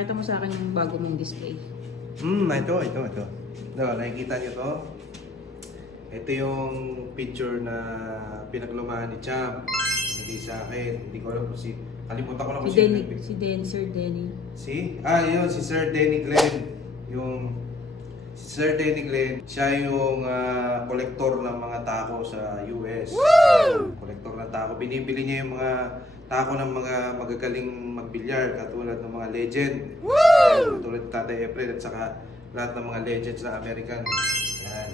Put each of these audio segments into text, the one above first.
Pakita mo sa akin yung bago mong display. Hmm, ito, ito, ito. No, nakikita niyo to? Ito yung picture na pinaglumahan ni Cham. Hindi sa akin. Hindi ko alam kung si... Kalimutan ko na Si kung sino Denny, nagpic- si Den, Sir Denny. Si? Ah, yun, si Sir Denny Glenn. Yung... Si Sir Denny Glenn, siya yung ah, kolektor ng mga tako sa US. Woo! Kolektor ng tako. Binibili niya yung mga tako ng mga magagaling magbilyar katulad ng mga legend. Woo! Katulad ni Tatay Efren at saka lahat ng mga legends na American. Yan.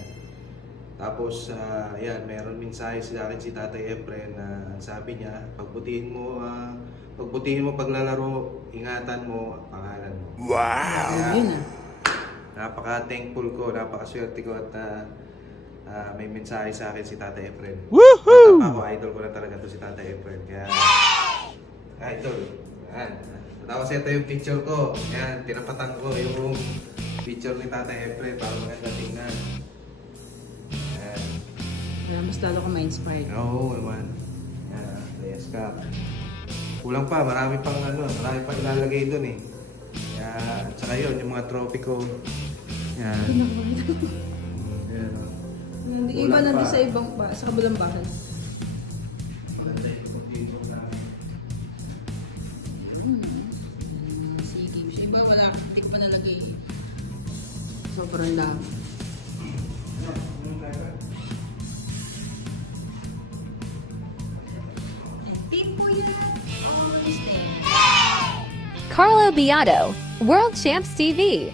Tapos, ah, yan, meron mensahe sa akin si Tatay Efren na ang sabi niya, pagbutihin mo, ah, pagbutihin mo paglalaro, ingatan mo ang pangalan mo. Wow! Ah. Napaka-thankful ko, napaka-swerte ko at ah, ah, may mensahe sa akin si Tatay Efren. Woohoo! Ako, idol ko na talaga to si Tatay Efren. Kaya, idol. Yan. Tapos ito yung picture ko. Yan, tinapatan ko yung picture ni Tatay Efren para maganda tingnan. Yan. Kaya mas lalo ka ma-inspired. Oo naman. Yan, layas ka. Kulang pa, marami pang ano, marami pang ilalagay doon eh. Yan, at saka yun, yung mga trophy ko. Yan. Yan. Hindi, Kulang iba nandun pa. sa ibang ba, sa kabilang bahay. Maganda yung pag-video namin. Hmm, sige. Iba wala, hindi pa nalagay. Sobrang dami. Carlo Beato, World Champs TV.